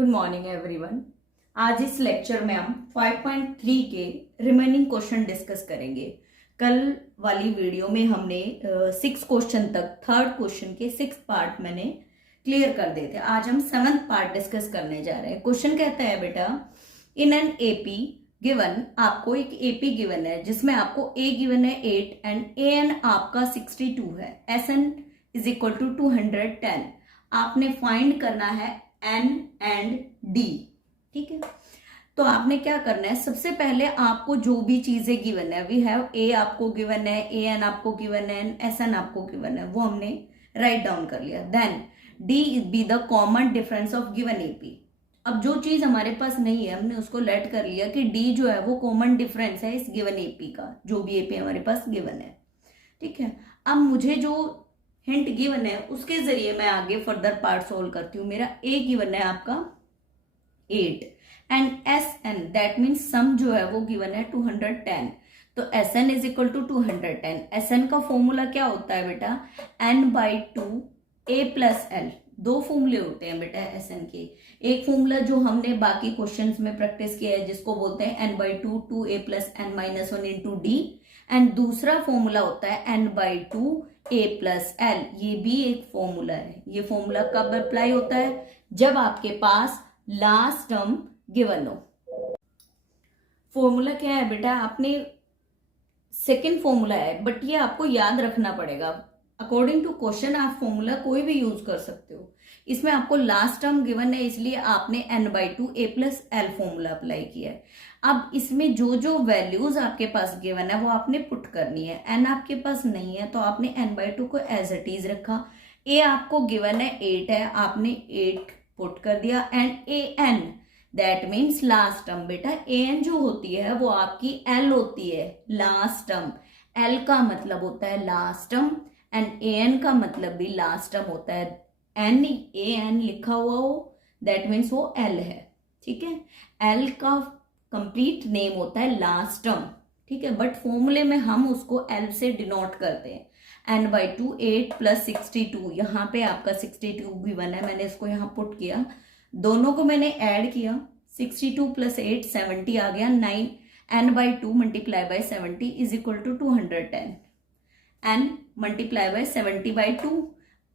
Good morning everyone. आज इस lecture में हम 5.3 के रिमेनिंग क्वेश्चन डिस्कस करेंगे। कल वाली वीडियो में हमने 6 क्वेश्चन तक थर्ड क्वेश्चन के 6 पार्ट मैंने क्लियर कर दिए थे। आज हम 7th पार्ट डिस्कस करने जा रहे हैं। क्वेश्चन कहता है बेटा, इन एन एपी गिवन, आपको एक एपी गिवन है जिसमें आपको ए गिवन है 8 एंड ए एन आपका 62 है, S N is equal to 210। आपने फाइंड करना है एन एंड डी। ठीक है, तो आपने क्या करना है, सबसे पहले आपको जो भी चीजें गिवन है, वी हैव ए आपको गिवन है, ए एन आपको गिवन है, एस एन आपको गिवन है, वो हमने राइट डाउन कर लिया। Then D be the common difference of given AP. अब जो चीज हमारे पास नहीं है हमने उसको लेट कर लिया कि डी जो है वो कॉमन डिफरेंस है इस गिवन एपी का, जो भी एपी हमारे पास गिवन है। ठीक है, अब मुझे जो हिंट गिवन है उसके जरिए मैं आगे फर्दर पार्ट सोल्व करती हूँ। मेरा ए गिवन है आपका 8 and S N that means sum जो है वो गिवन है 210। तो S N is equal to 210। S N का फॉर्मूला क्या होता है बेटा, n/2 a प्लस एल। दो फॉर्मूले होते हैं बेटा एस एन के। एक फॉर्मूला जो हमने बाकी क्वेश्चंस में प्रैक्टिस किया है जिसको बोलते हैं n/2 2a plus n-1 into D, and दूसरा फॉर्मूला होता है n/2 a प्लस एल। ये भी एक फॉर्मूला है। ये फॉर्मूला कब अप्लाई होता है, जब आपके पास लास्ट टर्म गिवन हो। फॉर्मूला क्या है बेटा, आपने सेकेंड फॉर्मूला है बट ये आपको याद रखना पड़ेगा। अकॉर्डिंग टू क्वेश्चन आप फॉर्मूला कोई भी यूज कर सकते हो। इसमें आपको लास्ट टर्म गिवन है इसलिए आपने n/2 a plus L formula apply किया है। अब इसमें जो जो वैल्यूज आपके पास गिवन है वो आपने पुट करनी है। n आपके पास नहीं है तो आपने n/2 को एज इट इज रखा। a आपको गिवन है 8 है, आपने 8 पुट कर दिया and A N that means last term. बेटा ए एन जो होती है वो आपकी एल होती है, लास्ट टर्म। एल का मतलब होता है last term and A N का मतलब भी लास्ट टर्म होता है। एन ए एन लिखा हुआ हो दैट मीन्स वो एल है। ठीक है, एल का कंप्लीट नेम होता है लास्ट टर्म। ठीक है, बट फॉर्मूले में हम उसको एल से डिनोट करते हैं। n/2 8 प्लस 62, यहाँ पे आपका 62 भी बना है, मैंने इसको यहाँ पुट किया, दोनों को मैंने ऐड किया। 62 प्लस 8 70 आ गया। 9 n/2 multiply by 70 is equal to 210 n multiply by 70/2।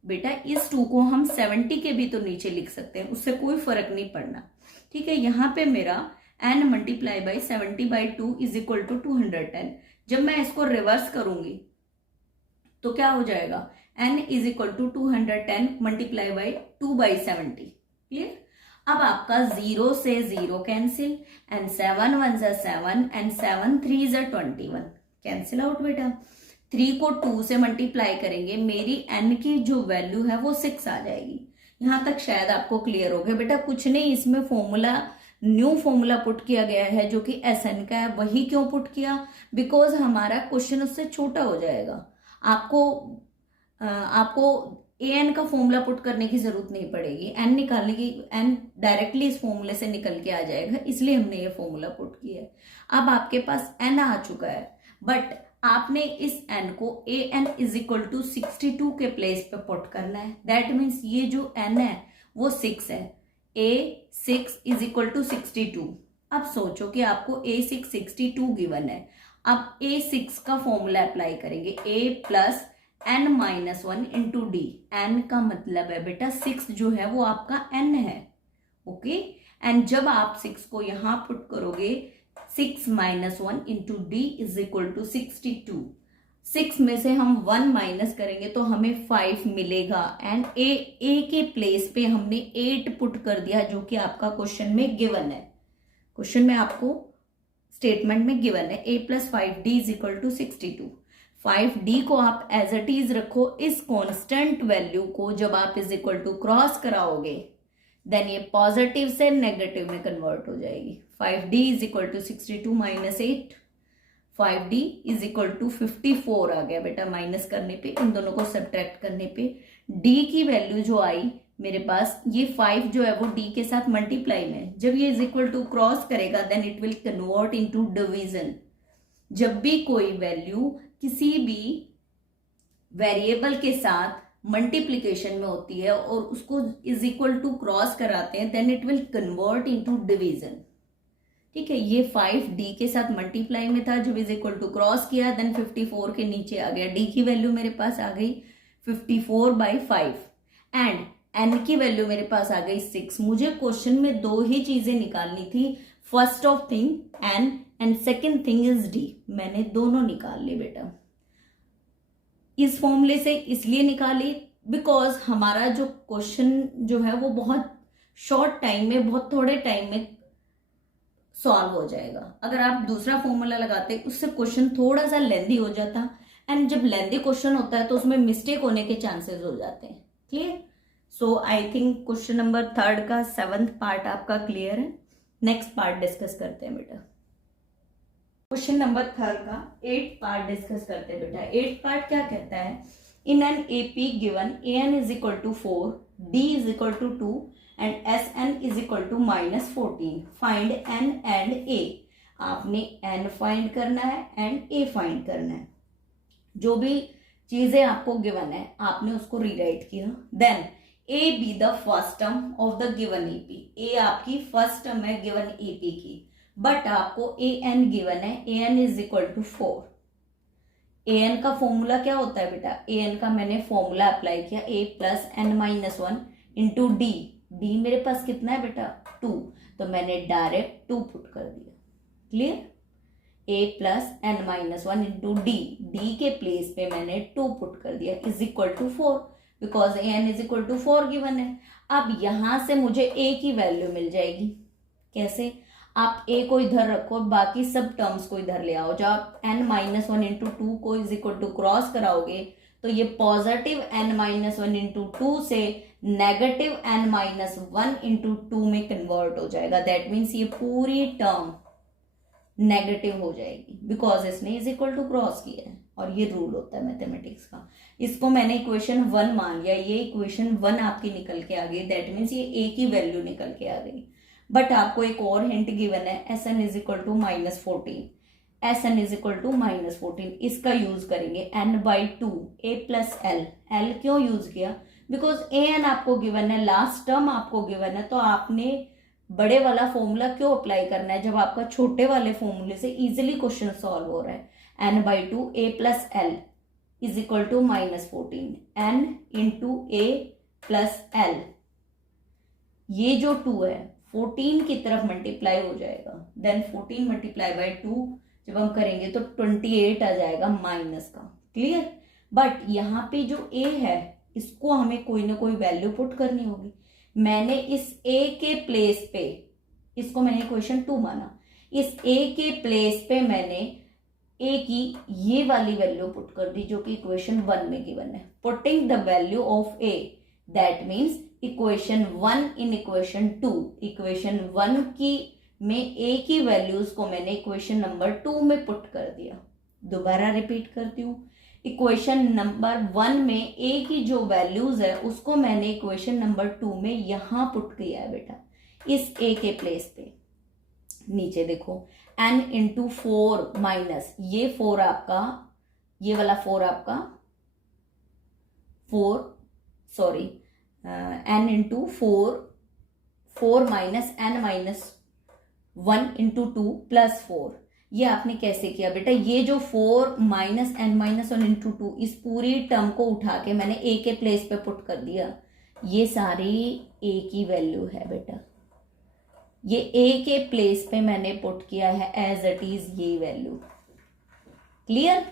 बेटा इस 2 को हम 70 के भी तो नीचे लिख सकते हैं, उससे कोई फर्क नहीं पड़ना। ठीक है, यहाँ पे मेरा n multiply by 70/2 is equal to 210। जब मैं इसको रिवर्स करूंगी तो क्या हो जाएगा, n is equal to 210 multiply by 2/70। Clear. अब आपका 0 से 0 कैंसिल एंड 7 1 जा 7 एंड 7 3 जा 21 कैंसिल आउट। बेटा 3 को 2 से मल्टीप्लाई करेंगे, मेरी n की जो वैल्यू है वो 6 आ जाएगी। यहां तक शायद आपको क्लियर हो गया। बेटा कुछ नहीं, इसमें फॉर्मूला न्यू फॉर्मूला पुट किया गया है जो कि एस एन का है। वही क्यों पुट किया, बिकॉज हमारा क्वेश्चन उससे छोटा हो जाएगा। आपको ए एन का फॉर्मूला पुट करने की जरूरत नहीं पड़ेगी। एन निकालने की, एन डायरेक्टली इस फॉर्मूले से निकल के आ जाएगा, इसलिए हमने ये फॉर्मूला पुट किया है। अब आपके पास एन आ चुका है बट आपने इस एन को A N is equal to 62 के प्लेस पे पुट करना है। दैट मीन्स ये जो एन है वो 6 है। ए 6 इज इक्वल टू 62। अब सोचो कि आपको ए 6 62 गिवन है। अब ए 6 का फॉर्मूला अप्लाई करेंगे, A plus n-1 into D. N का मतलब है बेटा 6 जो है वो आपका n है। ओके, एंड जब आप 6 को यहां पुट करोगे 6 - 1 into D is equal to 62। 6 में से हम 1 माइनस करेंगे तो हमें 5 मिलेगा एंड ए के प्लेस पे हमने 8 पुट कर दिया जो कि आपका क्वेश्चन में गिवन है। क्वेश्चन में आपको स्टेटमेंट में गिवन है a plus 5d is equal to 62। 5d को आप एज इट इज रखो। इस कांस्टेंट वैल्यू को जब आप इज इक्वल टू क्रॉस कराओगे देन ये पॉजिटिव से नेगेटिव में कन्वर्ट हो जाएगी। 5d is equal to 62 minus 8, 5d is equal to 54 आ गया। बेटा माइनस करने पे, इन दोनों को सब्ट्रैक्ट करने पे d की वैल्यू जो आई मेरे पास, ये 5 जो है वो d के साथ मल्टीप्लाई में, जब ये इज इक्वल टू क्रॉस करेगा then it will convert into division. जब भी कोई वैल्यू किसी भी वेरिएबल के साथ मल्टीप्लीकेशन में होती है और उसको इज इक्वल टू क्रॉस कराते हैं, then it will convert into division. ठीक है, ये 5d के साथ मल्टीप्लाई में था, जब इज इक्वल टू क्रॉस किया देन 54 के नीचे आ गया, d की वैल्यू मेरे पास आ गई 54/5 एंड n की वैल्यू मेरे पास आ गई 6। मुझे क्वेश्चन में दो ही चीजें निकालनी थी, first of thing n and second thing is d। मैंने दोनों निकाल ली बेटा। इस फॉर्मूले से इसलिए निकाली बिकॉज हमारा जो क्वेश्चन जो है वो बहुत शॉर्ट टाइम में, बहुत थोड़े टाइम में सॉल्व हो जाएगा। अगर आप दूसरा फॉर्मूला लगाते उससे क्वेश्चन थोड़ा सा लेंदी हो जाता, एंड जब लेंदी क्वेश्चन होता है तो उसमें मिस्टेक होने के चांसेस हो जाते हैं। Clear? So I think question number 3 का 7th पार्ट आपका क्लियर है। नेक्स्ट पार्ट डिस्कस करते हैं बेटा। क्वेश्चन नंबर 3 का 8th पार्ट डिस्कस करते हैं बेटा। 8th पार्ट क्या कहता है, in an AP given an is equal to 4, d is equal to 2 and Sn is equal to -14, find n and a। आपने n फाइंड करना है एंड a फाइंड करना है। जो भी चीजें आपको गिवन है आपने उसको रीराइट किया, then a be the first term of the given AP. a आपकी फर्स्ट टर्म है गिवन एपी की, बट आपको an गिवन है, an is equal to 4। an का फॉर्मूला क्या होता है बेटा, an का मैंने फॉर्मूला अप्लाई किया, a plus n-1 into d। d मेरे पास कितना है बेटा 2, तो मैंने डायरेक्ट 2 पुट कर दिया। Clear? a plus n-1 into d के प्लेस पे मैंने 2 पुट कर दिया is equal to 4, because an is equal to 4 given है। अब यहां से मुझे a की वैल्यू मिल जाएगी। कैसे? आप a को इधर रखो, बाकी सब टर्म्स को इधर ले आओ। जब आप n-1 इंटू 2 को इज इक्वल टू क्रॉस कराओगे तो ये पॉजिटिव n-1 इंटू 2 से नेगेटिव n-1 इंटू 2 में कन्वर्ट हो जाएगा। दैट मीन्स ये पूरी टर्म नेगेटिव हो जाएगी बिकॉज इसने इज इक्वल टू क्रॉस किया है, और ये रूल होता है मैथमेटिक्स का। इसको मैंने इक्वेशन 1 मान लिया, ये इक्वेशन 1 आपकी निकल के आ गई। दैट मीन्स ये a की वैल्यू निकल के आ गई। बट आपको एक और हिंट गिवन है, Sn is equal to -14, Sn is equal to -14। इसका यूज करेंगे n/2 a प्लस l क्यों यूज किया, बिकॉज an आपको गिवन है, लास्ट टर्म आपको गिवन है, तो आपने बड़े वाला फॉर्मूला क्यों अप्लाई करना है जब आपका छोटे वाले फॉर्मूले से इजिली क्वेश्चन सॉल्व हो रहा है। n/2 a plus l is equal to -14, n into a plus l। ये जो 2 है 14 की तरफ मल्टीप्लाई हो जाएगा, देन 14 मल्टीप्लाई बाय 2 जब हम करेंगे तो 28 आ जाएगा माइनस का। क्लियर? बट यहाँ पे जो a है इसको हमें कोई ना कोई वैल्यू पुट करनी होगी। मैंने इस a के प्लेस पे, इसको मैंने इक्वेशन 2 माना, इस a के प्लेस पे मैंने a की ये वाली वैल्यू पुट कर दी जो कि इक्वेशन 1 में गिवन है। Putting the value of a, that means equation 1 in equation 2। Equation 1 की में a की वैल्यूज को मैंने इक्वेशन नंबर 2 में पुट कर दिया। दोबारा रिपीट करती हूँ, इक्वेशन नंबर 1 में a की जो वैल्यूज है उसको मैंने इक्वेशन नंबर 2 में यहां पुट किया है बेटा, इस a के प्लेस पे। नीचे देखो n इंटू 4 माइनस ये 4 आपका, ये वाला 4 आपका 4 sorry n into 4 minus n-1 into 2 plus 4। ये आपने कैसे किया बेटा, ये जो 4 माइनस n-1 इंटू 2 इस पूरी टर्म को उठा के मैंने a के प्लेस पे पुट कर दिया। ये सारी a की वैल्यू है बेटा, ये a के प्लेस पे मैंने पुट किया है एज इट इज ये वैल्यू। क्लियर?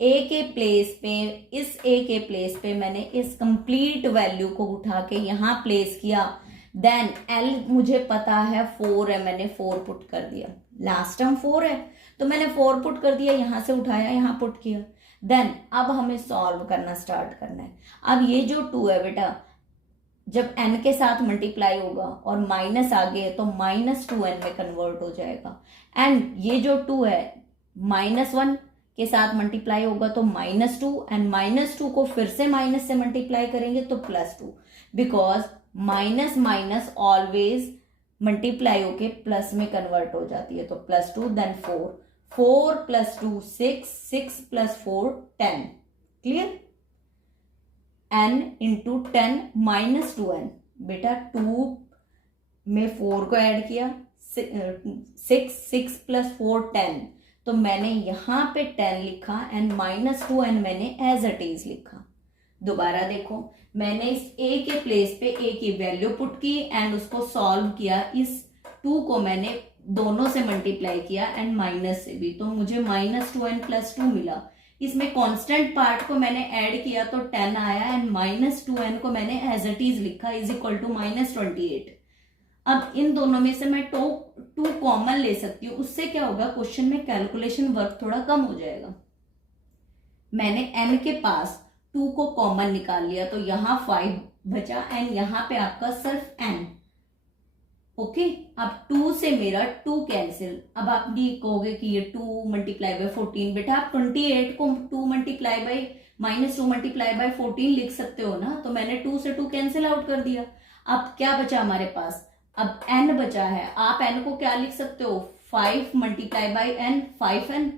a के प्लेस पे, इस a के प्लेस पे मैंने इस कंप्लीट वैल्यू को उठा के यहां प्लेस किया। देन l मुझे पता है 4 है, मैंने 4 पुट कर दिया। लास्ट टर्म 4 है तो मैंने 4 पुट कर दिया, यहां से उठाया यहां पुट किया। देन अब हमें सॉल्व करना स्टार्ट करना है। अब ये जो 2 है बेटा, जब n के साथ मल्टीप्लाई होगा और माइनस आ गए तो -2n में कन्वर्ट हो जाएगा। एंड ये जो 2 है -1 के साथ मल्टीप्लाई होगा तो -2, एंड -2 को फिर से माइनस से मल्टीप्लाई करेंगे तो +2, because minus minus always multiply होके प्लस में कन्वर्ट हो जाती है। तो +2 then 4 + 2 6 plus 4 10। Clear? n into 10 minus 2n। बेटा 2 में 4 को ऐड किया, 6 प्लस 4 10, तो मैंने यहाँ पे 10 लिखा एंड माइनस 2n मैंने एज इट इज लिखा। दोबारा देखो, मैंने इस a के प्लेस पे a की वैल्यू पुट की एंड उसको सॉल्व किया। इस 2 को मैंने दोनों से मल्टीप्लाई किया एंड माइनस से भी, तो मुझे माइनस 2n प्लस 2 मिला। इसमें कांस्टेंट पार्ट को मैंने ऐड किया तो 10 आया एंड माइनस 2n को मैंने एज इट इज लिखा इज इक्वल टू माइनस 28। अब इन दोनों में से मैं 2 कॉमन ले सकती हूँ, उससे क्या होगा, क्वेश्चन में कैलकुलेशन वर्क थोड़ा कम हो जाएगा। मैंने n के पास 2 को कॉमन निकाल लिया तो यहाँ 5 बचा एंड यहाँ पे आपका सिर्फ n। ओके, अब 2 से मेरा 2 कैंसिल। अब आप भी कहोगे कि ये 2 मल्टीप्लाई बाय 14, बेटा आप 28 को 2 multiply by minus 2 multiply by 14 लिख सकते हो ना, तो मैंने 2 से 2 कैंसिल आउट कर दिया। अब क्या बचा हमारे पास, अब n बचा है। आप n को क्या लिख सकते हो, 5 multiply by n 5n,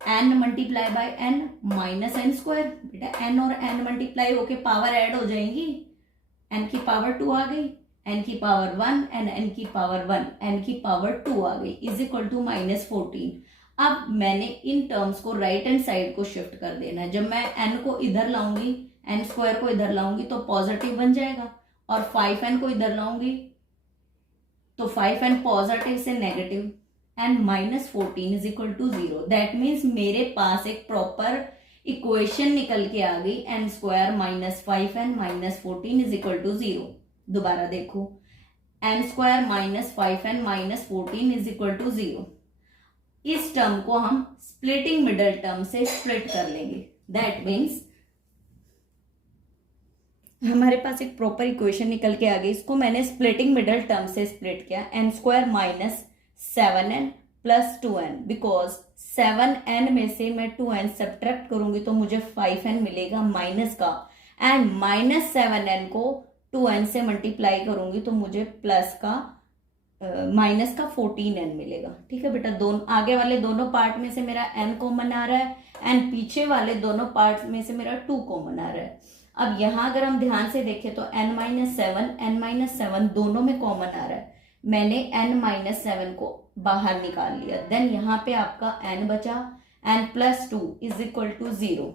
n multiply bye n minus n square. बेटा n और n मल्टीप्लाई होके पावर ऐड हो जाएंगी, n की पावर 2 आ गई, n की पावर 1 एंड n की पावर 1, n की पावर 2 आ गई इज इक्वल टू माइनस 14। अब मैंने इन टर्म्स को राइट हैंड साइड को शिफ्ट कर देना है। जब मैं n को इधर लाऊंगी, n स्क्वायर को इधर लाऊंगी तो पॉजिटिव बन जाएगा, और 5n को इधर लाऊंगी तो 5n पॉजिटिव से negative and minus 14 is equal to 0। That means मेरे पास एक प्रॉपर इक्वेशन निकल के आ गई, n square minus 5n minus 14 is equal to 0। दोबारा देखो, n square minus 5n minus 14 is equal to 0। इस टर्म को हम स्प्लिटिंग मिडल टर्म से स्प्लिट कर लेंगे। दैट मीन्स हमारे पास एक प्रॉपर इक्वेशन निकल के आ गई, इसको मैंने स्प्लिटिंग मिडल टर्म से स्प्लिट किया। n square minus 7n plus 2n, because 7n में से मैं 2n सब्ट्रैक्ट करूंगी तो मुझे 5n मिलेगा माइनस का, एंड माइनस 7n को 2n से मल्टीप्लाई करूंगी तो मुझे प्लस का माइनस का 14n मिलेगा। ठीक है बेटा, दोनों आगे वाले दोनों पार्ट में से मेरा n कॉमन आ रहा है एंड पीछे वाले दोनों पार्ट में से मेरा 2 कॉमन आ रहा है। अब यहां अगर हम ध्यान से देखें तो n माइनस 7 दोनों में कॉमन आ रहा है। मैंने n माइनस 7 को बाहर निकाल लिया, देन यहाँ पे आपका n बचा n plus 2 is equal to 0,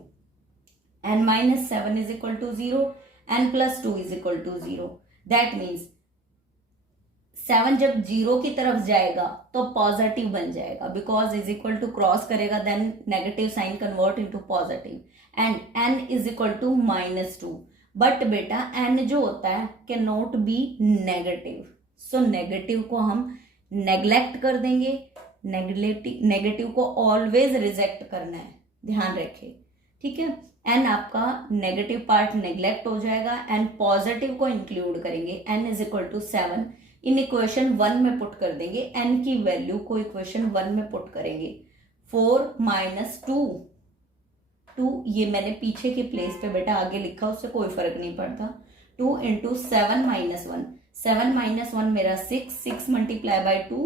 n minus 7 is equal to 0, n plus 2 is equal to 0। That means 7 जब 0 की तरफ जाएगा तो पॉजिटिव बन जाएगा, because is equal to cross करेगा then negative sign convert into positive, and n is equal to minus 2। But बेटा n जो होता है can not be negative, so negative को हम नेग्लेक्ट कर देंगे। नेगेटिव को ऑलवेज रिजेक्ट करना है, ध्यान रखें। ठीक है, n आपका नेगेटिव पार्ट नेग्लेक्ट हो जाएगा एंड पॉजिटिव को इंक्लूड करेंगे। n is equal to 7 in equation 1 में पुट कर देंगे, n की वैल्यू को इक्वेशन 1 में पुट करेंगे। 4 माइनस 2 ये मैंने पीछे के प्लेस पे बेटा आगे लिखा, उससे कोई फर्क नहीं पड़ता। 2 इंटू 7 माइनस 1, 7 माइनस 1 मेरा 6 मल्टीप्लाई बाय 2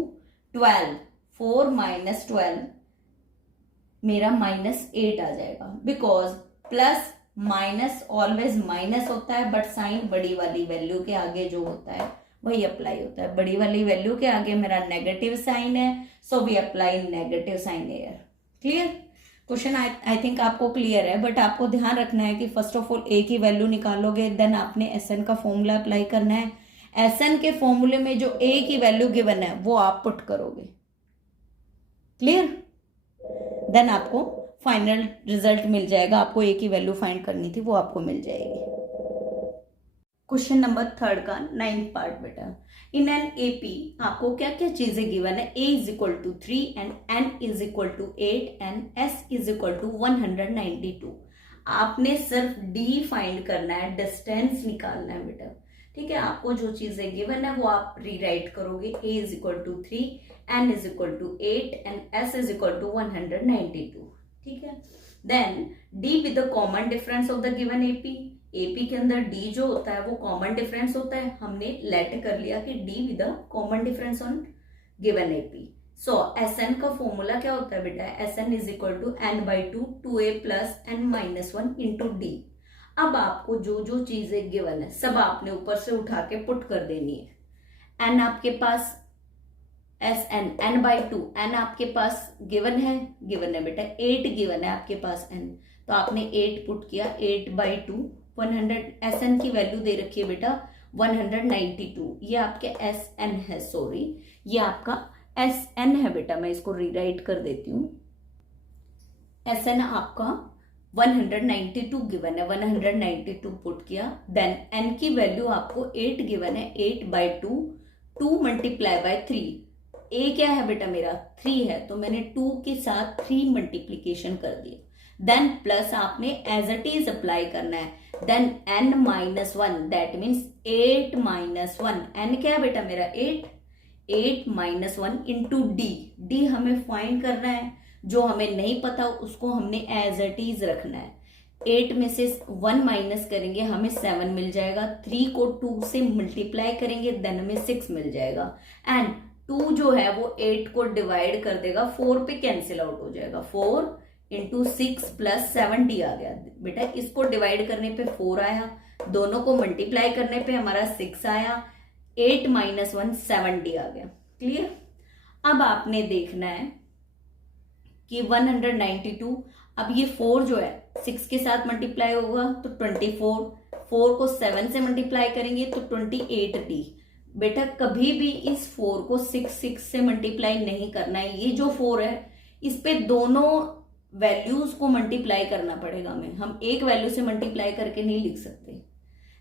12, 4 माइनस 12 मेरा माइनस 8 आ जाएगा, because plus minus always minus होता है, बट साइन बड़ी वाली वैल्यू के आगे जो होता है वही अप्लाई होता है। बड़ी वाली वैल्यू के आगे मेरा नेगेटिव साइन है, so we apply negative sign here. Clear? Question I think आपको क्लियर है, बट आपको ध्यान रखना है कि फर्स्ट ऑफ ऑल ए की वैल्यू निकालोगे, देन आपने एसएन का फॉर्मूला अप्लाई करना है। एसएन के फॉर्मूले में जो ए की वैल्यू गिवन है वो आप पुट करोगे। क्लियर? देन आपको फाइनल रिजल्ट मिल जाएगा। आपको ए की वैल्यू फाइंड करनी थी, वो आपको मिल जाएगी। क्वेश्चन नंबर 3 का 9th पार्ट बेटा, इन एन एपी आपको क्या क्या चीजें गिवन है। a is equal to 3 and n is equal to 8 and s is equal to 192। आपने सिर्फ d फाइंड करना है, डिस्टेंस निकालना है बेटा। ठीक है, आपको जो चीजें गिवन है वो आप रीराइट करोगे। a is equal to 3, n is equal to 8 and s is equal to 192। ठीक है, then d with the common difference of the given AP. AP के अंदर d जो होता है वो कॉमन डिफरेंस होता है। हमने लेट कर लिया कि d with the common difference on given AP. So Sn का फॉर्मूला क्या होता है बेटा, Sn is equal to n by 2 2a plus n minus 1 into D. अब आपको जो जो चीजें गिवन है सब आपने ऊपर से उठा के पुट कर देनी है। एन आपके पास S N N by two, N आपके पास गिवन है बेटा 8 गिवन है आपके पास एन, तो आपने 8 पुट किया, 8 बाई टू 100, एस एन की वैल्यू दे रखी है बेटा 192, ये आपके एस एन है, सॉरी ये आपका एस एन है बेटा, मैं इसको रीराइट कर देती हूँ। एस एन आपका 192 गिवन है, 192 पुट किया, देन एन की वैल्यू आपको 8 गिवन है, 8 बाई टू 2 मल्टीप्लाई बाय 3, ए क्या है बेटा मेरा 3 है, तो मैंने 2 के साथ 3 मल्टीप्लीकेशन कर दिया, देन प्लस आपने एज इट इज अप्लाई करना है, then n minus 1 that means 8 minus 1, n क्या है बेटा मेरा 8 माइनस 1 इंटू डी हमें फाइंड करना है, जो हमें नहीं पता उसको हमने एज इट इज रखना है। 8 में से 1 माइनस करेंगे हमें 7 मिल जाएगा, 3 को 2 से मल्टीप्लाई करेंगे देन हमें 6 मिल जाएगा, एंड 2 जो है वो 8 को डिवाइड कर देगा, 4 पे कैंसिल आउट हो जाएगा, 4 इंटू 6 प्लस 70 आ गया बेटा, इसको डिवाइड करने पे 4 आया, दोनों को मल्टीप्लाई करने पे हमारा 6 आया, 8 माइनस 1 70 आ गया। क्लियर? अब आपने देखना है कि 192, अब ये 4 जो है 6 के साथ मल्टीप्लाई होगा तो 24, 4 को 7 से मल्टीप्लाई करेंगे तो 28d, बेटा कभी भी इस 4 को 6 से मल्टीप्लाई नहीं करना है, ये जो 4 है इस पे दोनों वैल्यूज को मल्टीप्लाई करना पड़ेगा हमें, हम एक वैल्यू से मल्टीप्लाई करके नहीं लिख सकते।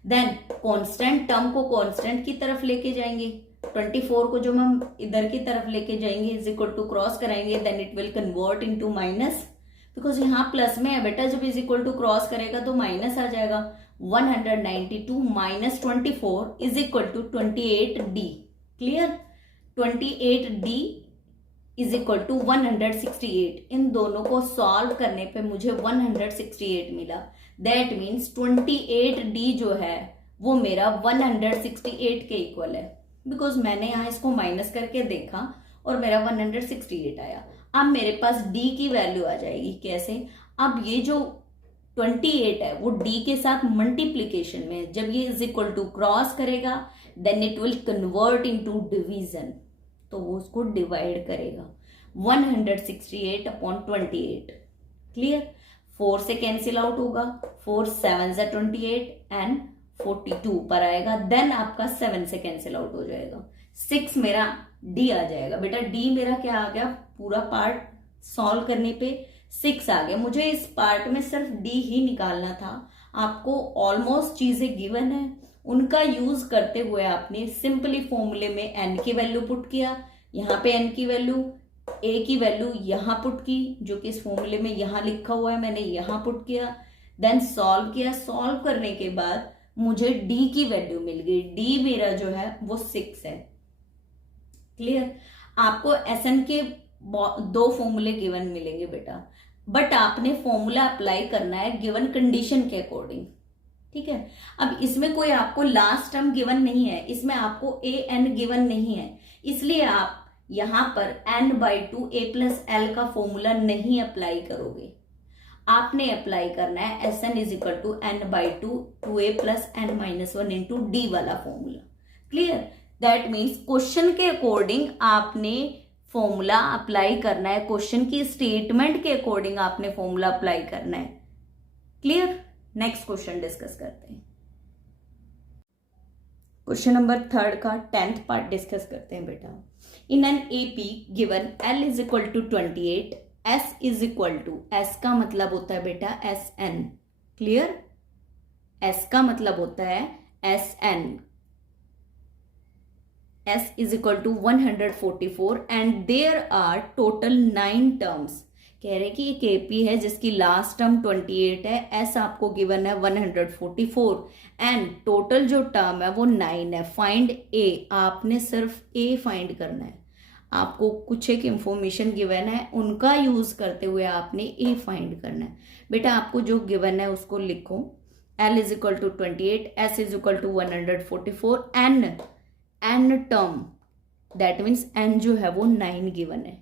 देन कांस्टेंट टर्म को कांस्टेंट की तरफ लेके जाएंगे, 24 को जो हम इधर की तरफ लेके जाएंगे इज इक्वल टू क्रॉस कराएंगे, then it will convert into minus, because यहाँ प्लस में है बेटा, जब इज इक्वल टू क्रॉस करेगा तो माइनस आ जाएगा, 192 minus 24 is equal to 28d। Clear? 28d is equal to 168, इन दोनों को सॉल्व करने पे मुझे 168 मिला, दैट मीन्स 28d जो है वो मेरा 168 के इक्वल है, बिकॉज मैंने यहाँ इसको माइनस करके देखा और मेरा 168 आया। अब मेरे पास d की वैल्यू आ जाएगी, कैसे? अब ये जो 28 है वो d के साथ मल्टीप्लीकेशन में, जब ये इज इक्वल टू क्रॉस करेगा then it will convert into division, तो वो उसको डिवाइड करेगा 168 अपॉन 28। क्लियर? 4 से कैंसिल आउट होगा, 4 7 से 28 एंड 42 पर आएगा, देन आपका 7 से कैंसिल आउट हो जाएगा, 6 मेरा d आ जाएगा बेटा, d मेरा क्या आ गया, पूरा पार्ट सॉल्व करने पे 6 आ गया, मुझे इस पार्ट में सिर्फ d ही निकालना था, आपको ऑलमोस्ट चीजें गिवन है, उनका यूज करते हुए आपने सिंपली फॉर्मूले में n की वैल्यू पुट किया, यहाँ पे n की वैल्यू, a की वैल्यू यहाँ पुट की, जो कि इस फॉर्मूले में यहाँ लिखा हुआ है मैंने यहाँ पुट किया, देन सॉल्व किया, सॉल्व करने के बाद मुझे d की वैल्यू मिल गई, d मेरा जो है वो 6 है। क्लियर? आपको SN के 2 फॉर्मूले गिवन मिलेंगे बेटा, बट आपने फॉर्मूला अप्लाई करना है गिवन कंडीशन के अकॉर्डिंग, ठीक है? अब इसमें कोई आपको लास्ट टर्म गिवन नहीं है, इसमें आपको an गिवन नहीं है, इसलिए आप यहां पर n/2 a प्लस एल का फॉर्मूला नहीं अप्लाई करोगे, आपने अप्लाई करना है SN is equal to n/2 2a plus n minus 1 into D वाला formula. Clear? That means question के अकॉर्डिंग आपने फॉर्मूला अप्लाई करना है, क्वेश्चन की स्टेटमेंट के अकॉर्डिंग आपने फॉर्मूला अप्लाई करना है। क्लियर? नेक्स्ट क्वेश्चन डिस्कस करते हैं, क्वेश्चन नंबर 3 का 10th पार्ट डिस्कस करते हैं बेटा। In an AP given L is equal to 28, S is equal to, S का मतलब होता है बेटा SN। क्लियर? S का मतलब होता है SN, S is equal to 144 and there are total 9 terms। कह रहे कि एक AP है जिसकी लास्ट टर्म 28 है, S आपको गिवन है 144 एंड टोटल जो टर्म है वो 9 है। फाइंड A, आपने सिर्फ A फाइंड करना है, आपको कुछ एक इंफॉर्मेशन गिवन है उनका यूज करते हुए आपने A फाइंड करना है। बेटा आपको जो गिवन है उसको लिखो, L is equal to 28, S is equal to 144, n term that means n जो है वो 9 गिवन है।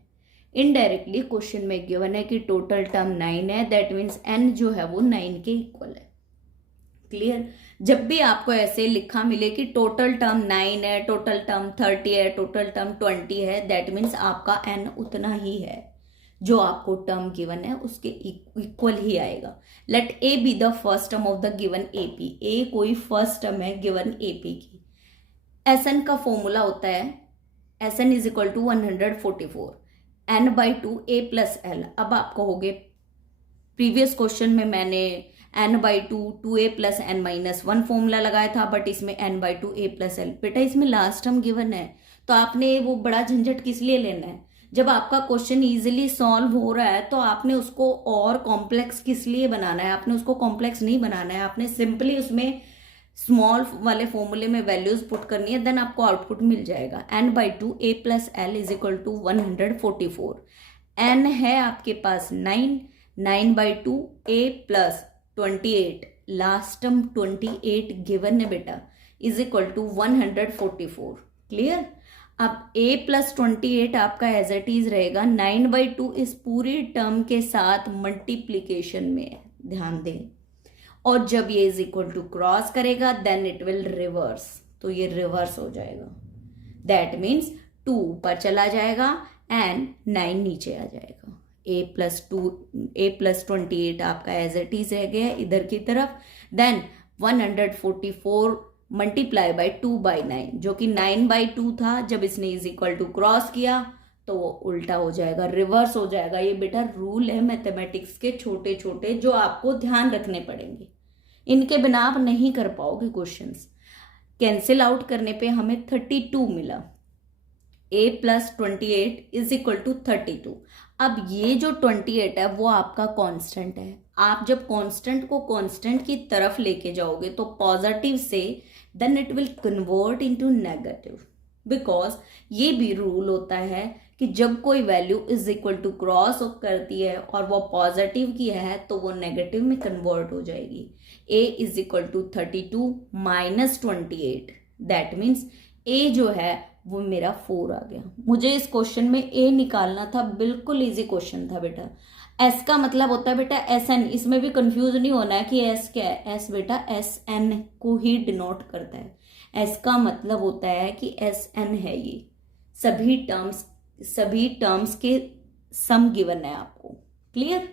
इनडायरेक्टली क्वेश्चन में गिवन है कि टोटल टर्म 9 है, दैट मीन्स n जो है वो 9 के इक्वल है। क्लियर। जब भी आपको ऐसे लिखा मिले कि टोटल टर्म 9 है, टोटल टर्म 30 है, टोटल टर्म 20 है, दैट मीन्स आपका n उतना ही है जो आपको टर्म गिवन है उसके इक्वल ही आएगा। Let A be the first term of the given AP. A कोई फर्स्ट टर्म है गिवन एपी की। एसएन का फॉर्मूला होता है SN is equal to 144 n/2 a plus L. अब आप कहोगे प्रीवियस क्वेश्चन में मैंने n/2 2a plus n minus 1 formula लगाया था, बट इसमें n/2 a प्लस एल। बेटा इसमें लास्ट टर्म गिवन है तो आपने वो बड़ा झंझट किस लिए लेना है? जब आपका क्वेश्चन इजीली सॉल्व हो रहा है तो आपने उसको और कॉम्प्लेक्स किस लिए बनाना है? आपने उसको कॉम्प्लेक्स नहीं बनाना है, आपने सिंपली उसमें स्मॉल वाले फॉर्मूले में वैल्यूज पुट करनी है, देन आपको आउटपुट मिल जाएगा। n/2 a plus L is equal to 144। n है आपके पास 9, 9/2 a plus 28, last term 28 given है बेटा, इज इक्वल टू 144। क्लियर। अब a प्लस 28 आपका एज इट इज रहेगा 9/2 इस पूरी टर्म के साथ मल्टीप्लीकेशन में है, ध्यान दें। और जब ये इज इक्वल टू क्रॉस करेगा देन इट विल रिवर्स, तो ये रिवर्स हो जाएगा। दैट मीन्स 2 ऊपर चला जाएगा एंड 9 नीचे आ जाएगा। a प्लस 28 आपका एज इट इज रह गया इधर की तरफ। देन 144 मल्टीप्लाई बाई 2/9 जो कि 9/2 था। जब इसने इज इक्वल टू क्रॉस किया तो वो उल्टा हो जाएगा, रिवर्स हो जाएगा। ये बेटा रूल है मैथमेटिक्स के छोटे छोटे जो आपको ध्यान रखने पड़ेंगे, इनके बिना आप नहीं कर पाओगे क्वेश्चंस। कैंसिल आउट करने पे हमें 32 मिला। a plus 28 is equal to 32। अब ये जो 28 है वो आपका कांस्टेंट है। आप जब कांस्टेंट को कांस्टेंट की तरफ लेके जाओगे तो पॉजिटिव से then it will convert into negative, because ये भी रूल होता है कि जब कोई value is equal to cross करती है और वो पॉजिटिव की है तो वो नेगेटिव में कन्वर्ट हो जाएगी। a is equal to 32 minus 28, that means a जो है वो मेरा 4 आ गया। मुझे इस क्वेश्चन में a निकालना था, बिल्कुल इजी क्वेश्चन था बेटा। s का मतलब होता है बेटा SN, इसमें भी कंफ्यूज नहीं होना है कि s क्या है। s बेटा SN को ही डिनोट करता है। s का मतलब होता है कि SN है ये सभी टर्म्स के सम गिवन है आपको। क्लियर।